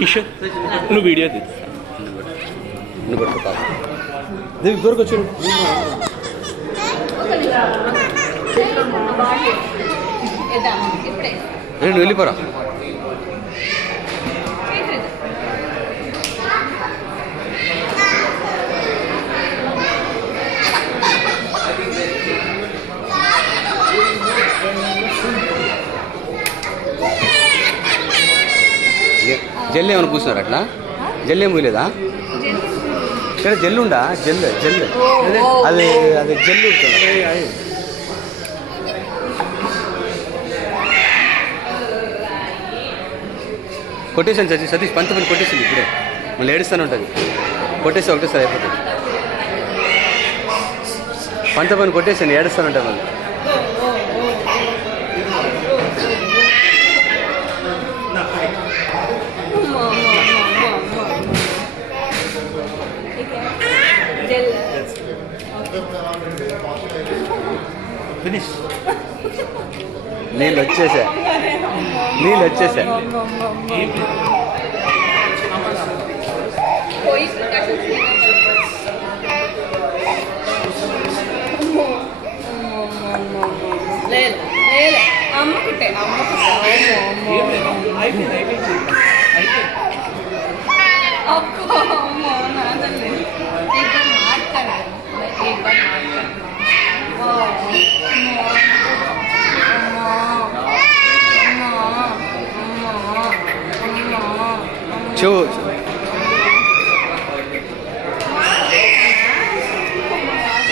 కిషోర్ నువ్వు వీడియో తీ నువ్వు పట్టుకో దేవి ఇద్దరికి వచ్చి నేను వెళ్ళిపోరా జల్లు ఏమైనా పూసినారు అట్లా జల్లు ఏం పూయలేదా ఇక్కడ జల్లు ఉందా జల్లు జల్లు అది అది జల్లు ఉంటుంది కొట్టేసాను సతీష్ పంతపని కొట్టేసింది ఇప్పుడే మళ్ళీ ఏడుస్తూనే ఉంటుంది కొట్టేసి ఒకటేసారి అయిపోతుంది పంతపని కొట్టేసాను ఏడుస్తూనే ఉంటుంది మళ్ళీ నీళ్ళు వచ్చేసా చెవు